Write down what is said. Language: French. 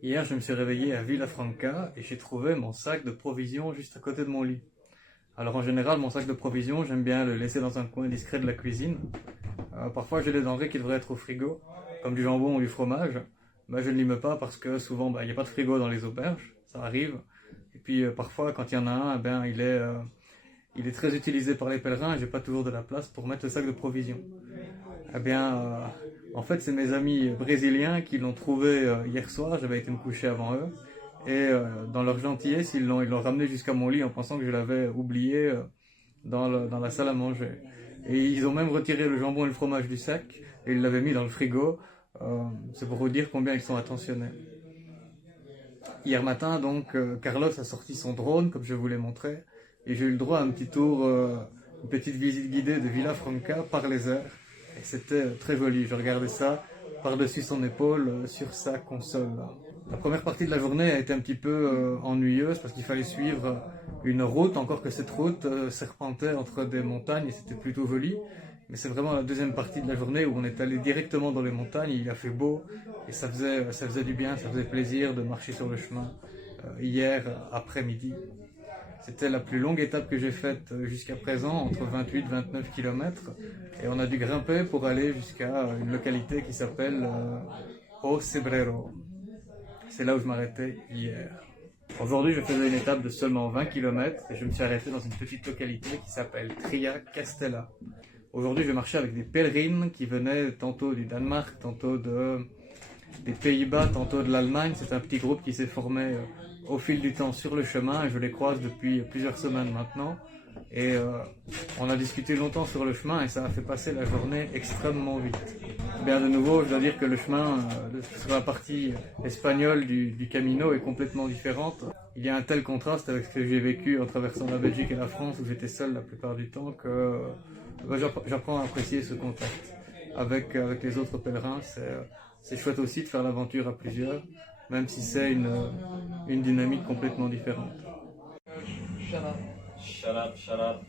Hier, je me suis réveillé à Villafranca et j'ai trouvé mon sac de provisions juste à côté de mon lit. Alors en général, mon sac de provisions, j'aime bien le laisser dans un coin discret de la cuisine. Parfois, j'ai des denrées qui devraient être au frigo, comme du jambon ou du fromage. Mais je ne l'y mets pas parce que souvent, il n'y a pas de frigo dans les auberges, ça arrive. Et puis parfois, quand il y en a un, il est très utilisé par les pèlerins et j'ai pas toujours de la place pour mettre le sac de provisions. Eh bien, en fait, c'est mes amis brésiliens qui l'ont trouvé hier soir. J'avais été me coucher avant eux. Et dans leur gentillesse, ils l'ont ramené jusqu'à mon lit en pensant que je l'avais oublié dans la salle à manger. Et ils ont même retiré le jambon et le fromage du sac et ils l'avaient mis dans le frigo. C'est pour vous dire combien ils sont attentionnés. Hier matin, donc, Carlos a sorti son drone, comme je vous l'ai montré, et j'ai eu le droit à un petit tour, une petite visite guidée de Villafranca par les airs. Et c'était très joli. Je regardais ça par-dessus son épaule, sur sa console. La première partie de la journée a été un petit peu ennuyeuse parce qu'il fallait suivre une route, encore que cette route serpentait entre des montagnes et c'était plutôt joli. Mais c'est vraiment la deuxième partie de la journée où on est allé directement dans les montagnes, il a fait beau et ça faisait du bien, ça faisait plaisir de marcher sur le chemin hier après-midi. C'était la plus longue étape que j'ai faite jusqu'à présent, entre 28 et 29 km. Et on a dû grimper pour aller jusqu'à une localité qui s'appelle O Cebrero. C'est là où je m'arrêtais hier. Aujourd'hui, je faisais une étape de seulement 20 km et je me suis arrêté dans une petite localité qui s'appelle Tria Castella. Aujourd'hui, je marchais avec des pèlerines qui venaient tantôt du Danemark, tantôt des Pays-Bas, tantôt de l'Allemagne. C'est un petit groupe qui s'est formé au fil du temps sur le chemin et je les croise depuis plusieurs semaines maintenant. Et on a discuté longtemps sur le chemin et ça a fait passer la journée extrêmement vite. Bien de nouveau, je dois dire que le chemin sur la partie espagnole du Camino est complètement différente. Il y a un tel contraste avec ce que j'ai vécu en traversant la Belgique et la France où j'étais seul la plupart du temps que j'apprends à apprécier ce contact avec les autres pèlerins. C'est chouette aussi de faire l'aventure à plusieurs, même si c'est une dynamique complètement différente. Shut up. Shut up, shut up.